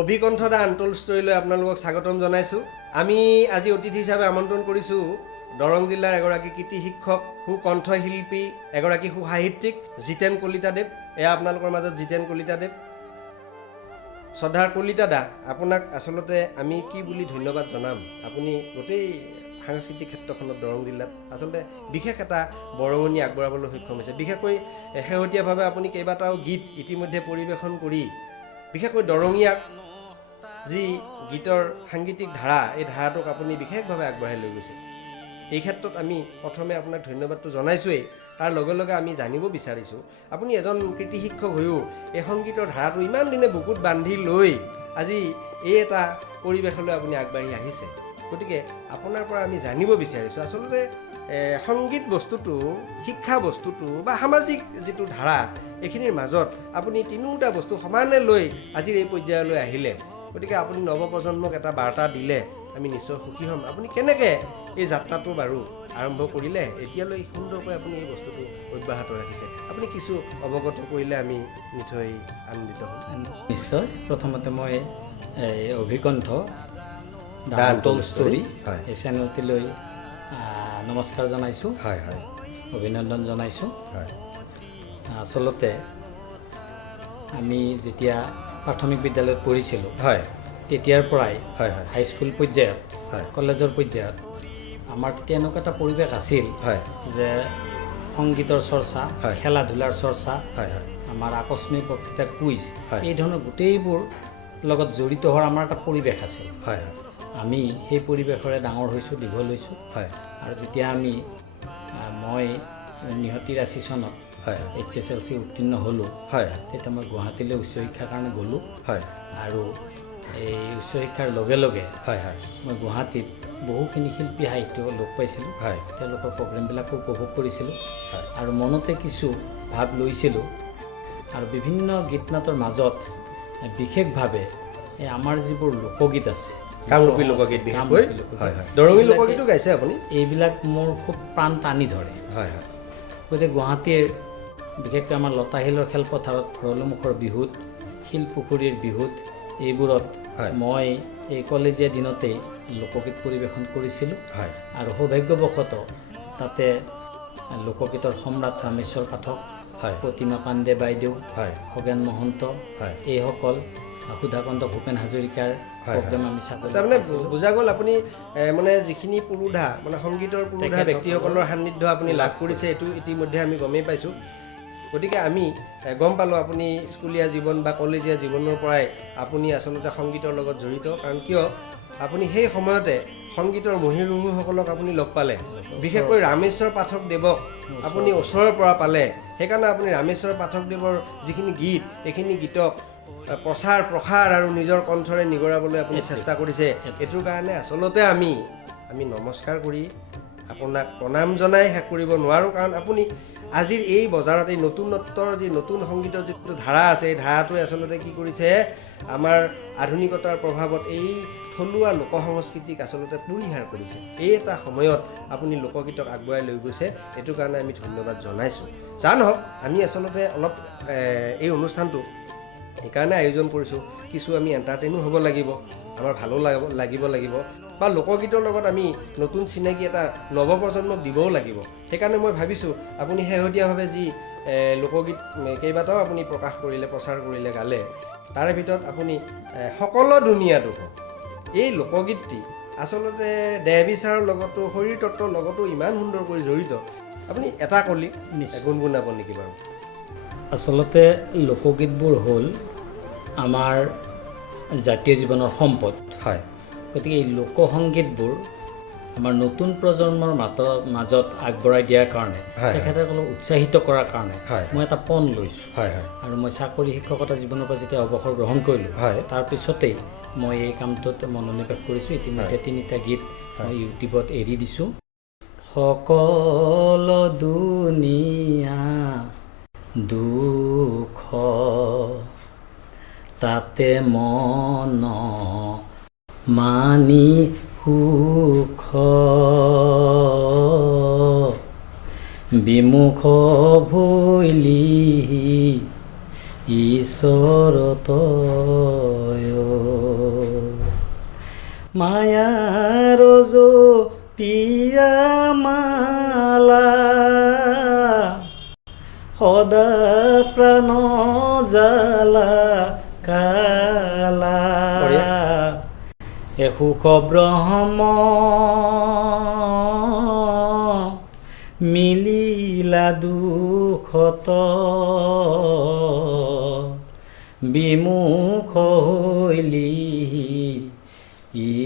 অভিকণ্ঠ দা untold ষ্টৰীলৈ আপোনালোকক স্বাগতম জনাইছোঁ। আমি আজি অতিথি হিচাপে আমন্ত্ৰণ কৰিছোঁ দৰং জিলাৰ এগৰাকী কৃতি শিক্ষক, সুকণ্ঠশিল্পী, এগৰাকী সুসাহিত্যিক জিতেন কলিতাদেৱ। এয়া আপোনালোকৰ মাজত জিতেন কলিতাদেৱ। শ্ৰদ্ধাৰ কলিতা দা, আপোনাক আচলতে আমি কি বুলি ধন্যবাদ জনাম। আপুনি গোটেই সাংস্কৃতিক ক্ষেত্ৰখনত দৰং জিলাত আচলতে বিশেষ এটা বৰঙণি আগবঢ়াবলৈ সক্ষম হৈছে। বিশেষকৈ শেহতীয়াভাৱে আপুনি কেইবাটাও গীত ইতিমধ্যে পৰিৱেশন কৰি বিশেষকৈ দৰঙীয়াক যি গীতৰ সাংগীতিক ধাৰা, এই ধাৰাটোক আপুনি বিশেষভাৱে আগবঢ়াই লৈ গৈছে। এই ক্ষেত্ৰত আমি প্ৰথমে আপোনাক ধন্যবাদটো জনাইছোঁৱেই। তাৰ লগে লগে আমি জানিব বিচাৰিছোঁ, আপুনি এজন কৃতি শিক্ষক হৈও এই সংগীতৰ ধাৰাটো ইমান দিনে বুকুত বান্ধি লৈ আজি এই এটা পৰিৱেশলৈ আপুনি আগবাঢ়ি আহিছে। গতিকে আপোনাৰ পৰা আমি জানিব বিচাৰিছোঁ, আচলতে সংগীত বস্তুটো, শিক্ষা বস্তুটো বা সামাজিক যিটো ধাৰা, এইখিনিৰ মাজত আপুনি তিনিওটা বস্তু সমানে লৈ আজিৰ এই পৰ্যায়লৈ আহিলে। গতিকে আপুনি নৱপ্ৰজন্মক এটা বাৰ্তা দিলে আমি নিশ্চয় সুখী হ'ম। আপুনি কেনেকৈ এই যাত্ৰাটো বাৰু আৰম্ভ কৰিলে, এতিয়ালৈ সুন্দৰকৈ আপুনি এই বস্তুটো অব্যাহত ৰাখিছে, আপুনি কিছু অৱগত কৰিলে আমি নিশ্চয় আনন্দিত হ'ম। নিশ্চয়। প্ৰথমতে মই অভিকণ্ঠ দা আনটোল্ড ষ্টৰী এই চেনেলটিলৈ নমস্কাৰ জনাইছোঁ। হয় হয়, অভিনন্দন জনাইছোঁ। হয়। আচলতে আমি যেতিয়া প্ৰাথমিক বিদ্যালয়ত পঢ়িছিলোঁ, হয়, তেতিয়াৰ পৰাই হয় হয়, হাইস্কুল পৰ্যায়ত, হয়, কলেজৰ পৰ্যায়ত আমাৰ তেতিয়া এনেকুৱা এটা পৰিৱেশ আছিল হয়, যে সংগীতৰ চৰ্চা, হয়, খেলা ধূলাৰ চৰ্চা, হয় হয়, আমাৰ আকস্মিক বক্তৃতা, কুইজ, হয়, এই ধৰণৰ গোটেইবোৰ লগত জড়িত হোৱাৰ আমাৰ এটা পৰিৱেশ আছিল। হয় হয়, আমি সেই পৰিৱেশৰে ডাঙৰ হৈছোঁ, দীঘল হৈছোঁ। হয়, আৰু যেতিয়া মই 1983 চনত হয়, HSLC উত্তীৰ্ণ হ'লোঁ, হয়, তেতিয়া মই গুৱাহাটীলৈ উচ্চ শিক্ষাৰ কাৰণে গ'লোঁ। হয়, আৰু এই উচ্চ শিক্ষাৰ লগে লগে হয় হয়, মই গুৱাহাটীত বহুখিনি শিল্পী সাহিত্যক লগ পাইছিলোঁ। হয়, তেওঁলোকৰ প্ৰগ্ৰেমবিলাকো উপভোগ কৰিছিলোঁ হয়, আৰু মনতে কিছু ভাৱ লৈছিলোঁ। আৰু বিভিন্ন গীত নাটৰ মাজত বিশেষভাৱে এই আমাৰ যিবোৰ লোকগীত আছে, কামৰূপী লোকগীত বিশেষকৈ, হয় হয়, দৰঙী লোকগীতো গাইছে আপুনি, এইবিলাক মোৰ খুব প্ৰাণ টানি ধৰে। হয় হয়, গতিকে গুৱাহাটীৰ বিশেষকৈ আমাৰ লতাশিলৰ খেলপথাৰত, ভৰলুমুখৰ বিহুত, শিলপুখুৰীৰ বিহুত, এইবোৰত মই এই কলেজীয়া দিনতেই লোকগীত পৰিৱেশন কৰিছিলোঁ। হয়, আৰু সৌভাগ্যবশতঃ তাতে লোকগীতৰ সম্ৰাট ৰামেশ্বৰ পাঠক, হয়, প্ৰতিমা পাণ্ডে বাইদেউ, হয়, খগেন মহন্ত, হয়, এইসকল, সুধাকন্ত ভূপেন হাজৰিকাৰ প্ৰগ্ৰেম আমি চাবলৈ তাৰমানে পাইছিলোঁ। বুজা গ'ল আপুনি মানে যিখিনি পুৰোধা, মানে সংগীতৰ পুৰোধা ব্যক্তিসকলৰ সান্নিধ্য আপুনি লাভ কৰিছে, এইটো ইতিমধ্যে আমি গমেই পাইছোঁ। গতিকে আমি গম পালোঁ আপুনি স্কুলীয়া জীৱন বা কলেজীয়া জীৱনৰ পৰাই আপুনি আচলতে সংগীতৰ লগত জড়িত। কাৰণ কিয়, আপুনি সেই সময়তে সংগীতৰ মহীৰুহসকলক আপুনি লগ পালে, বিশেষকৈ ৰামেশ্বৰ পাঠকদেৱক আপুনি ওচৰৰ পৰা পালে। সেইকাৰণে আপুনি ৰামেশ্বৰ পাঠকদেৱৰ যিখিনি গীত, এইখিনি গীতক প্ৰচাৰ প্ৰসাৰ আৰু নিজৰ কণ্ঠৰে নিগৰাবলৈ আপুনি চেষ্টা কৰিছে। এইটোৰ কাৰণে আচলতে আমি নমস্কাৰ কৰি আপোনাক প্ৰণাম জনাই শেষ কৰিব নোৱাৰোঁ। কাৰণ আপুনি আজিৰ এই বজাৰত এই নতুনত্বৰ যি নতুন সংগীতৰ যিটো ধাৰা আছে, এই ধাৰাটোৱে আচলতে কি কৰিছে, আমাৰ আধুনিকতাৰ প্ৰভাৱত এই থলুৱা লোক সংস্কৃতিক আচলতে পৰিহাৰ কৰিছে। এই এটা সময়ত আপুনি লোকগীতক আগুৱাই লৈ গৈছে, এইটো কাৰণে আমি ধন্যবাদ জনাইছোঁ। যা নহওক, আমি আচলতে অলপ এই অনুষ্ঠানটো সেইকাৰণে আয়োজন কৰিছোঁ, কিছু আমি এণ্টাৰটেইনো হ'ব লাগিব, আমাৰ ভালো লাগিব বা লোকগীতৰ লগত আমি নতুন চিনাকি এটা নৱপ্ৰজন্মক দিবও লাগিব। সেইকাৰণে মই ভাবিছোঁ আপুনি শেহতীয়াভাৱে যি লোকগীত কেইবাটাও আপুনি প্ৰকাশ কৰিলে, প্ৰচাৰ কৰিলে, গালে, তাৰে ভিতৰত আপুনি সকলো দুনীয়া দুখ, এই লোকগীতটি আচলতে দেহ বিচাৰৰ লগতো, শৰীৰ তত্ত্বৰ লগতো ইমান সুন্দৰকৈ জড়িত। আপুনি এটা কলি গুণগুণাব নেকি বাৰু? আচলতে লোকগীতবোৰ হ'ল আমাৰ জাতীয় জীৱনৰ সম্পদ। হয়। গতিকে এই লোকসংগীতবোৰ আমাৰ নতুন প্ৰজন্মৰ মাজত আগবঢ়াই দিয়াৰ কাৰণে, তেখেতসকলক উৎসাহিত কৰাৰ কাৰণে মই এটা পণ লৈছোঁ। আৰু মই চাকৰি শিক্ষকতা জীৱনৰ পৰা যেতিয়া অৱসৰ গ্ৰহণ কৰিলোঁ, তাৰপিছতেই মই এই কামটোত মনোনিৱেশ কৰিছোঁ। ইতিমধ্যে 3টা গীত মই ইউটিউবত এৰি দিছোঁ। সকলো দুনীয়া দুখ তাতে মন মানি সুখ, বিমুখ ভৈলি ঈশ্বৰ তয় মায়াৰ পিয়া মালা সদা প্ৰাণ জালা কালা এসুখ ব্ৰহ্ম মিলিলা দুখত বিমুখ হইলি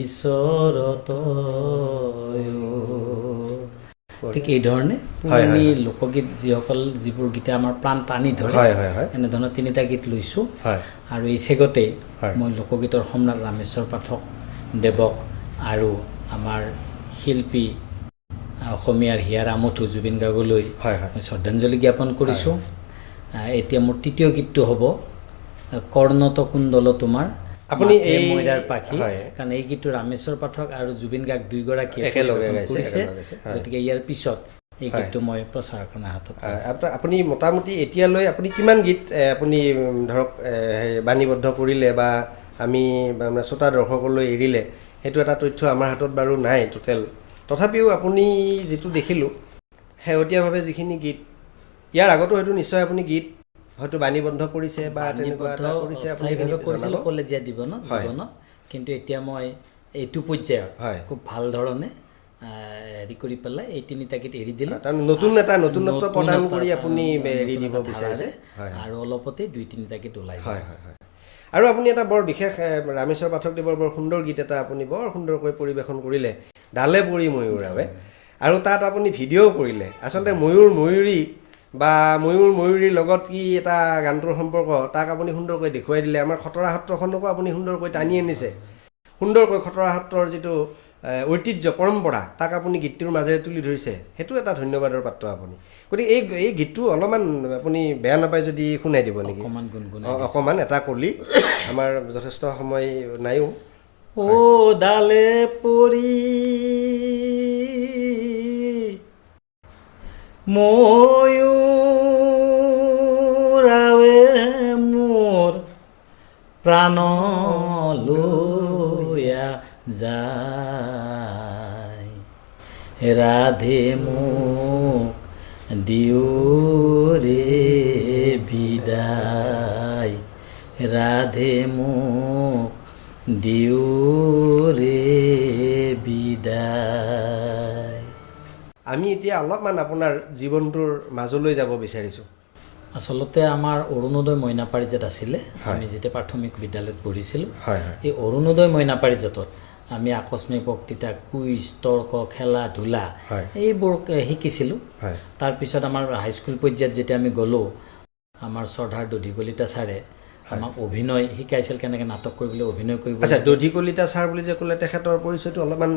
ঈশ্বৰত ঠিক এই ধৰণে পুৰণি লোকগীত যিবোৰ গীতে আমাৰ প্ৰাণ টানি ধৰে এনেধৰণৰ 3টা গীত লৈছোঁ আৰু এই চেগতেই মই লোকগীতৰ সম্ৰাট ৰামেশ্বৰ পাঠক দেৱক আৰু আমাৰ শিল্পী অসমীয়াৰ হিয়াৰ আমঠু জুবিন গাৰ্গলৈ মই শ্ৰদ্ধাঞ্জলি জ্ঞাপন কৰিছোঁ। এতিয়া মোৰ 3য় গীতটো হ'ব কৰ্ণত কুণ্ডল তোমাৰ আপুনি এই ময়ৰাৰ পাখি, কাৰণ এই গীতটো ৰামেশ্বৰ পাঠক আৰু জুবিন গাৰ্গ দুয়োগৰাকীয়ে একেলগে গাইছে, গতিকে ইয়াৰ পিছত এই গীতটো মই প্ৰচাৰ কৰাৰ হাতত। আপুনি মোটামুটি এতিয়ালৈ আপুনি কিমান গীত আপুনি ধৰক বাণীবদ্ধ কৰিলে বা আমি শ্ৰোতা দৰ্শকলৈ এৰিলে, সেইটো এটা তথ্য আমাৰ হাতত বাৰু নাই টোটেল। তথাপিও আপুনি যিটো দেখিলোঁ শেহতীয়াভাৱে যিখিনি গীত, ইয়াৰ আগতো হয়তো নিশ্চয় আপুনি গীত হয়তো বাণীবদ্ধ কৰিছে বা তেনেকুৱা এটা কৰিছে, কৰিছিলোঁ কলেজীয়া জীৱনত, কিন্তু এতিয়া মই এইটো পৰ্যায়ত খুব ভাল ধৰণে হেৰি কৰি পেলাই এই 3টা গীত এৰি দিলোঁ। নতুনত্ব প্ৰদান কৰি আপুনি এৰি দিব বিচাৰিছে আৰু অলপতে 2-3টা গীত ওলাই যায়। আৰু আপুনি এটা বৰ বিশেষ ৰামেশ্বৰ পাঠকদেৱৰ বৰ সুন্দৰ গীত এটা আপুনি বৰ সুন্দৰকৈ পৰিৱেশন কৰিলে, ডালে পৰি ময়ূৰাৱে, আৰু তাত আপুনি ভিডিঅ'ও কৰিলে। আচলতে ময়ূৰ ময়ূৰী বা ময়ূৰ ময়ূৰীৰ লগত কি এটা গানটোৰ সম্পৰ্ক তাক আপুনি সুন্দৰকৈ দেখুৱাই দিলে। আমাৰ খটৰা সত্ৰখনকো আপুনি সুন্দৰকৈ টানি আনিছে, সুন্দৰকৈ খটৰা সত্ৰৰ যিটো ঐতিহ্য পৰম্পৰা তাক আপুনি গীতটোৰ মাজেৰে তুলি ধৰিছে, সেইটো এটা ধন্যবাদৰ পাত্ৰ আপুনি। গতিকে এই গীতটো অলপমান আপুনি বেয়া নাপায় যদি শুনাই দিব নেকি? অকণমান এটা কলি, আমাৰ যথেষ্ট সময় নাইও। ও ডালে পৰি ময়ূৰাৱে মোৰ প্ৰাণ লৈয়া যায়, ৰাধে মোক দিওৰে বিদায়, ৰাধে মোক দিওৰে বিদায়। আমি এতিয়া অলপমান আপোনাৰ জীৱনটোৰ মাজলৈ যাব বিচাৰিছোঁ। আচলতে আমাৰ অৰুণোদয় মইনা পাৰিজাত আছিলে, আমি যেতিয়া প্ৰাথমিক বিদ্যালয়ত পঢ়িছিলোঁ। এই অৰুণোদয় মইনা পাৰিজাতত আমি আকস্মিক বক্তৃতা, কুইজ, তৰ্ক, খেলা ধূলা এইবোৰ শিকিছিলোঁ। তাৰপিছত আমাৰ হাইস্কুল পৰ্যায়ত যেতিয়া আমি গ'লোঁ, আমাৰ শ্ৰদ্ধাৰ দধি কলিতা ছাৰে আমাক অভিনয় শিকাইছিল, কেনেকৈ নাটক কৰিবলৈ অভিনয় কৰিব। আচ্ছা, দধি কলিতা ছাৰ বুলি যে ক'লে, তেখেতৰ পৰিচয়টো অলপমান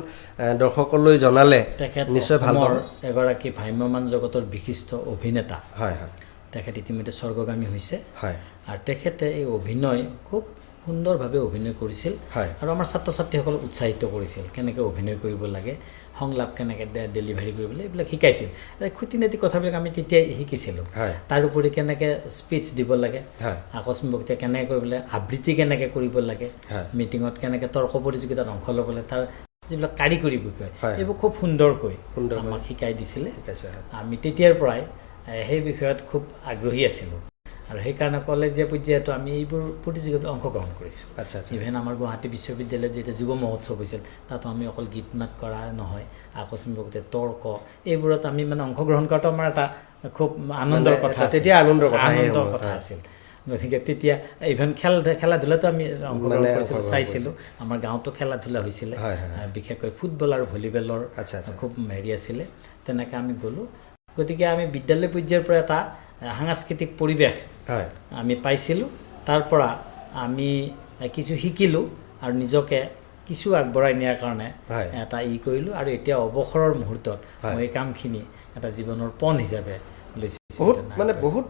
দৰ্শকলৈ জনালে তেখেত নিশ্চয় ভাল পাব। এগৰাকী ভ্ৰাম্যমান জগতৰ বিশিষ্ট অভিনেতা। হয় হয়, তেখেত ইতিমধ্যে স্বৰ্গগামী হৈছে। হয়, আৰু তেখেতে এই অভিনয় খুব সুন্দৰভাৱে অভিনয় কৰিছিল আৰু আমাৰ ছাত্ৰ ছাত্ৰীসকলক উৎসাহিত কৰিছিল, কেনেকৈ অভিনয় কৰিব লাগে, সংলাপ কেনেকৈ ডেলিভাৰী কৰিবলৈ, এইবিলাক শিকাইছিল। খুটি নাটি কথাবিলাক আমি তেতিয়াই শিকিছিলোঁ। তাৰোপৰি কেনেকৈ স্পীচ দিব লাগে, আকস্মিক বক্তৃতা কেনেকৈ কৰিব লাগে, আবৃত্তি কেনেকৈ কৰিব লাগে, মিটিঙত কেনেকৈ তৰ্ক প্ৰতিযোগিতাত অংশ ল'ব লাগে, তাৰ যিবিলাক কাৰিকৰী বিষয় এইবোৰ খুব সুন্দৰকৈ আমাক শিকাই দিছিলে। আমি তেতিয়াৰ পৰাই সেই বিষয়ত খুব আগ্ৰহী আছিলোঁ আৰু সেইকাৰণে কলেজীয়া পৰ্যায়তো আমি এইবোৰ প্ৰতিযোগিতাত অংশগ্ৰহণ কৰিছোঁ। ইভেন আমাৰ গুৱাহাটী বিশ্ববিদ্যালয়ত যেতিয়া যুৱ মহোৎসৱ হৈছিল, তাতো আমি অকল গীত মাত কৰা নহয়, আকস্মিক বক্তৃতা, তৰ্ক এইবোৰত আমি অংশগ্ৰহণ কৰাটো আমাৰ এটা খুব আনন্দৰ কথা, তেতিয়া আনন্দৰ কথা আছিল। গতিকে তেতিয়া ইভেন খেলা ধূলাতো আমি অংশগ্ৰহণ কৰিছিলোঁ, চাইছিলোঁ। আমাৰ গাঁৱতো খেলা ধূলা হৈছিলে, বিশেষকৈ ফুটবল আৰু ভলীবলৰ খুব হেৰি আছিলে। তেনেকৈ আমি গ'লোঁ। গতিকে আমি বিদ্যালয় পৰ্যায়ৰ পৰা এটা সাংস্কৃতিক পৰিৱেশ আমি পাইছিলোঁ। তাৰ পৰা আমি কিছু শিকিলোঁ আৰু নিজকে কিছু আগবঢ়াই নিয়াৰ কাৰণে এটা কৰিলোঁ। আৰু এতিয়া অৱসৰৰ মুহূৰ্তত মই এই কামখিনি এটা জীৱনৰ পণ হিচাপে লৈছোঁ। বহুত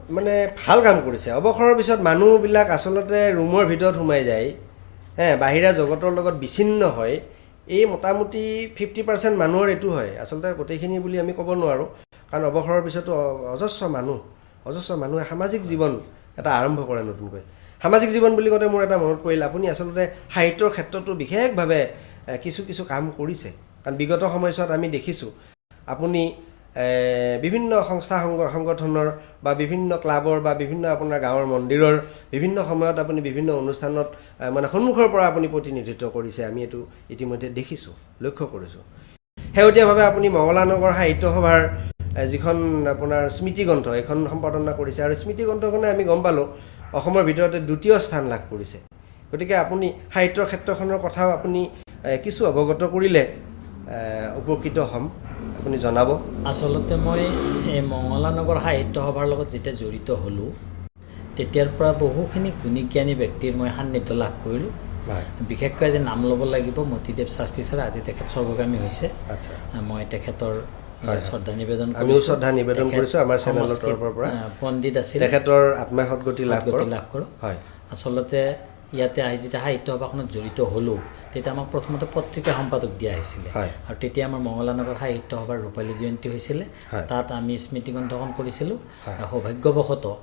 ভাল কাম কৰিছে। অৱসৰৰ পিছত মানুহবিলাক আচলতে ৰুমৰ ভিতৰত সোমাই যায়, বাহিৰা জগতৰ লগত বিচ্ছিন্ন হয়। এই মোটামুটি 50% মানুহৰ এইটো হয়। আচলতে গোটেইখিনি বুলি আমি ক'ব নোৱাৰোঁ, কাৰণ অৱসৰৰ পিছতো অজস্ৰ মানুহে সামাজিক জীৱন এটা আৰম্ভ কৰে নতুনকৈ। সামাজিক জীৱন বুলি কওঁতে মোৰ এটা মনত পৰিল, আপুনি আচলতে সাহিত্যৰ ক্ষেত্ৰতো বিশেষভাৱে কিছু কিছু কাম কৰিছে কাৰণ বিগত সময়ছোৱাত আমি দেখিছোঁ আপুনি বিভিন্ন সংস্থা সংগঠনৰ বা বিভিন্ন ক্লাবৰ বা বিভিন্ন আপোনাৰ গাঁৱৰ মন্দিৰৰ বিভিন্ন সময়ত আপুনি বিভিন্ন অনুষ্ঠানত মানে সন্মুখৰ পৰা আপুনি প্ৰতিনিধিত্ব কৰিছে আমি এইটো ইতিমধ্যে দেখিছোঁ লক্ষ্য কৰিছোঁ শেহতীয়াভাৱে আপুনি মঙলানগৰ সাহিত্য সভাৰ যিখন আপোনাৰ স্মৃতিগ্ৰন্থ এখন সম্পাদনা কৰিছে আৰু স্মৃতিগ্ৰন্থখনে আমি গম পালোঁ অসমৰ ভিতৰতে দ্বিতীয় স্থান লাভ কৰিছে গতিকে আপুনি সাহিত্যৰ ক্ষেত্ৰখনৰ কথাও আপুনি কিছু অৱগত কৰিলে উপকৃত হ'ম আপুনি জনাব আচলতে মই এই মঙলানগৰ সাহিত্য সভাৰ লগত যেতিয়া জড়িত হ'লোঁ তেতিয়াৰ পৰা বহুখিনি গুণী জ্ঞানী ব্যক্তিৰ মই সান্নিধ্য লাভ কৰিলোঁ বিশেষকৈ যে নাম ল'ব লাগিব মতিদেৱ শাস্ত্ৰী ছাৰ আজি তেখেত স্বৰ্গগামী হৈছে মই তেখেতৰ শ্ৰদ্ধা নিবেদন আমিও শ্ৰদ্ধা নিবেদন কৰিছোঁ আমাৰ চেনেলৰ তৰফৰ পৰা পণ্ডিত আছিল তেখেতৰ আত্মাই সদগতি লাভ কৰোঁ আচলতে ইয়াতে আহি যেতিয়া সাহিত্য সভাখনত জড়িত হ'লোঁ তেতিয়া আমাক প্ৰথমতে পত্ৰিকা সম্পাদক দিয়া হৈছিলে আৰু তেতিয়া আমাৰ মঙলানগৰ সাহিত্য সভাৰ ৰূপালী জয়ন্তী হৈছিলে তাত আমি স্মৃতিগ্ৰন্থখন কৰিছিলোঁ সৌভাগ্যবশতঃ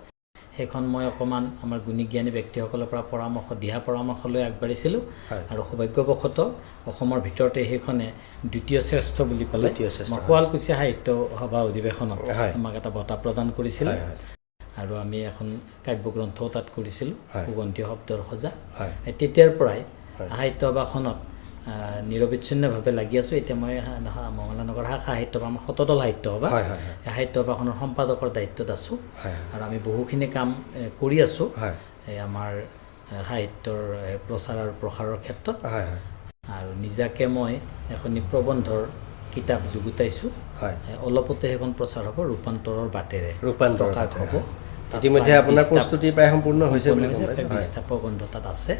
সেইখন মই অকণমান আমাৰ গুণী জ্ঞানী ব্যক্তিসকলৰ পৰা দিহা পৰামৰ্শ লৈ আগবাঢ়িছিলোঁ আৰু সৌভাগ্যবশতঃ অসমৰ ভিতৰতে সেইখনে দ্বিতীয় শ্ৰেষ্ঠ বুলি পেলাই শুৱালকুছি সাহিত্য সভা অধিৱেশনত আমাক এটা বঁটা প্ৰদান কৰিছিলে আৰু আমি এখন কাব্যগ্ৰন্থও তাত কৰিছিলোঁ সুগন্ধিয় শব্দৰ সজা তেতিয়াৰ পৰাই সাহিত্য সভাখনত নিৰবিচ্ছিন্নভাৱে লাগি আছোঁ এতিয়া মই মঙলানগৰ সাহিত্য সভা আমাৰ শতদল সাহিত্য সভা সাহিত্য সভাখনৰ সম্পাদকৰ দায়িত্বত আছোঁ আৰু আমি বহুখিনি কাম কৰি আছোঁ আমাৰ সাহিত্যৰ প্ৰচাৰ আৰু প্ৰসাৰৰ ক্ষেত্ৰত আৰু নিজাকে মই এখন প্ৰবন্ধৰ কিতাপ যুগুতাইছোঁ অলপতে সেইখন প্ৰচাৰ হ'ব ৰূপান্তৰৰ বাটেৰে প্ৰকাশ হ'ব ইতিমধ্যে আপোনাৰ প্ৰস্তুতি প্ৰায় সম্পূৰ্ণ হৈছে বুলি প্ৰবন্ধ তাত আছে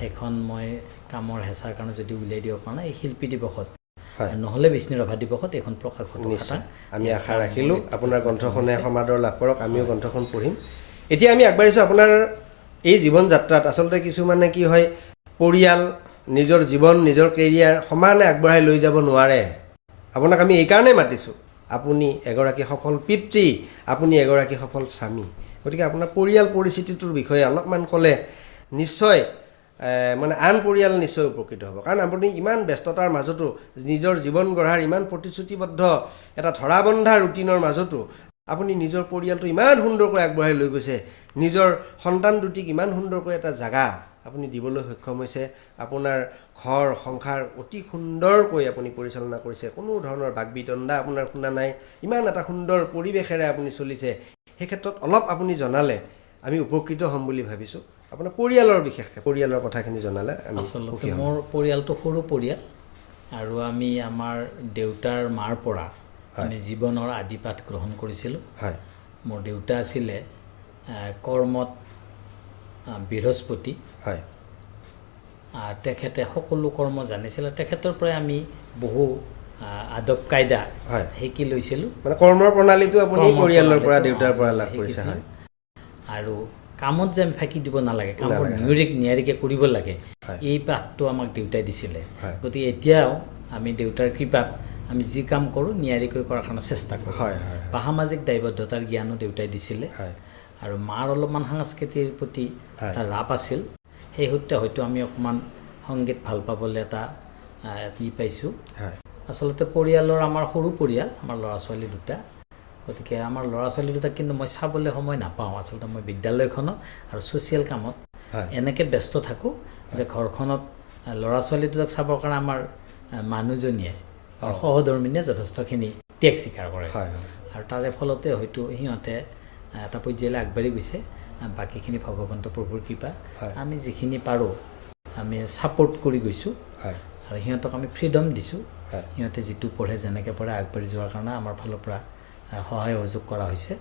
সেইখন মই কামৰ হেঁচাৰ কাৰণে যদি উলিয়াই দিব পৰা নাই এই শিল্পী দিৱসত নহ'লে বিষ্ণুৰাভা দিৱসত এইখন প্ৰকাশ হ'ব নিশ্চয় আমি আশা ৰাখিলোঁ আপোনাৰ গ্ৰন্থখনে সমাদৰ লাভ কৰক আমিও গ্ৰন্থখন পঢ়িম এতিয়া আমি আগবাঢ়িছোঁ আপোনাৰ এই জীৱন যাত্ৰাত আচলতে কিছুমানে কি হয় পৰিয়াল নিজৰ জীৱন নিজৰ কেৰিয়াৰ সমানে আগবঢ়াই লৈ যাব নোৱাৰে আপোনাক আমি এইকাৰণেই মাতিছোঁ আপুনি এগৰাকী সফল পিতৃ আপুনি এগৰাকী সফল স্বামী গতিকে আপোনাৰ পৰিয়াল পৰিস্থিতিটোৰ বিষয়ে অলপমান ক'লে নিশ্চয় মানে আন পৰিয়াল নিশ্চয় উপকৃত হ'ব কাৰণ আপুনি ইমান ব্যস্ততাৰ মাজতো নিজৰ জীৱন গঢ়াৰ ইমান প্ৰতিশ্ৰুতিবদ্ধ এটা ধৰাবন্ধা ৰুটিনৰ মাজতো আপুনি নিজৰ পৰিয়ালটো ইমান সুন্দৰকৈ আগবঢ়াই লৈ গৈছে নিজৰ সন্তান দুটিক ইমান সুন্দৰকৈ এটা জাগা আপুনি দিবলৈ সক্ষম হৈছে আপোনাৰ ঘৰ সংসাৰ অতি সুন্দৰকৈ আপুনি পৰিচালনা কৰিছে কোনো ধৰণৰ বাক বিতণ্ডা আপোনাৰ শুনা নাই ইমান এটা সুন্দৰ পৰিৱেশেৰে আপুনি চলিছে সেই ক্ষেত্ৰত অলপ আপুনি জনালে আমি উপকৃত হ'ম বুলি ভাবিছোঁ আপোনাৰ পৰিয়ালৰ বিশেষকৈ পৰিয়ালৰ কথাখিনি জনালে আচলতে মোৰ পৰিয়ালটো সৰু পৰিয়াল আৰু আমি আমাৰ দেউতাৰ মাৰ পৰা আমি জীৱনৰ আদিপাঠ গ্ৰহণ কৰিছিলোঁ মোৰ দেউতা আছিলে কৰ্মত বৃহস্পতি তেখেতে সকলো কৰ্ম জানিছিলে তেখেতৰ পৰাই আমি বহু আদব কায়দা শিকি লৈছিলোঁ মানে কৰ্মৰ প্ৰণালীটো আপুনি পৰিয়ালৰ পৰা দেউতাৰ পৰা লাভ কৰিছে আৰু কামত যে ফাঁকি দিব নালাগে কামবোৰ নিয়াৰিকৈ কৰিব লাগে এই পাঠটো আমাক দেউতাই দিছিলে গতিকে এতিয়াও আমি দেউতাৰ কৃপাত আমি যি কাম কৰোঁ নিয়াৰিকৈ কৰাৰ কাৰণে চেষ্টা কৰোঁ বা সামাজিক দায়বদ্ধতাৰ জ্ঞানো দেউতাই দিছিলে আৰু মাৰ অলপমান সাংস্কৃতিৰ প্ৰতি এটা ৰাপ আছিল সেই সূত্ৰে হয়তো আমি অকণমান সংগীত ভাল পাবলৈ এটা পাইছোঁ আচলতে পৰিয়ালৰ আমাৰ সৰু পৰিয়াল আমাৰ ল'ৰা ছোৱালী দুটা গতিকে আমাৰ ল'ৰা ছোৱালী দুটাক কিন্তু মই চাবলৈ সময় নাপাওঁ আচলতে মই বিদ্যালয়খনত আৰু ছ'চিয়েল কামত এনেকৈ ব্যস্ত থাকোঁ যে ঘৰখনত ল'ৰা ছোৱালী দুটাক চাবৰ কাৰণে আমাৰ মানুহজনীয়ে সহধৰ্মিনীয়ে যথেষ্টখিনি ত্যাগ স্বীকাৰ কৰে আৰু তাৰে ফলতে হয়তো সিহঁতে এটা পৰ্যায়লৈ আগবাঢ়ি গৈছে বাকীখিনি ভগৱন্ত প্ৰভুৰ কৃপা আমি যিখিনি পাৰোঁ আমি ছাপোৰ্ট কৰি গৈছোঁ আৰু সিহঁতক আমি ফ্ৰীডম দিছোঁ সিহঁতে যিটো পঢ়ে যেনেকৈ পঢ়ে আগবাঢ়ি যোৱাৰ কাৰণে আমাৰ ফালৰ পৰা সহায় সহযোগ কৰা হৈছে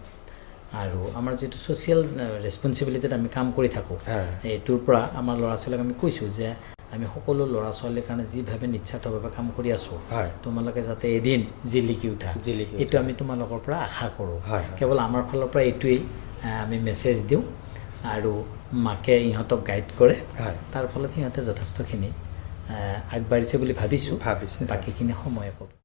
আৰু আমাৰ যিটো ছ'চিয়েল ৰেছপনচিবিলিটিত আমি কাম কৰি থাকোঁ এইটোৰ পৰা আমাৰ ল'ৰা ছোৱালীক আমি কৈছোঁ যে আমি সকলো ল'ৰা ছোৱালীৰ কাৰণে যিভাৱে নিস্বাৰ্থভাৱে কাম কৰি আছোঁ তোমালোকে যাতে এদিন জিলিকি উঠা এইটো আমি তোমালোকৰ পৰা আশা কৰোঁ কেৱল আমাৰ ফালৰ পৰা এইটোৱেই আমি মেছেজ দিওঁ আৰু মাকে ইহঁতক গাইড কৰে তাৰ ফলত সিহঁতে যথেষ্টখিনি আগবাঢ়িছে বুলি ভাবিছোঁ বাকীখিনি সময়ে ক'ব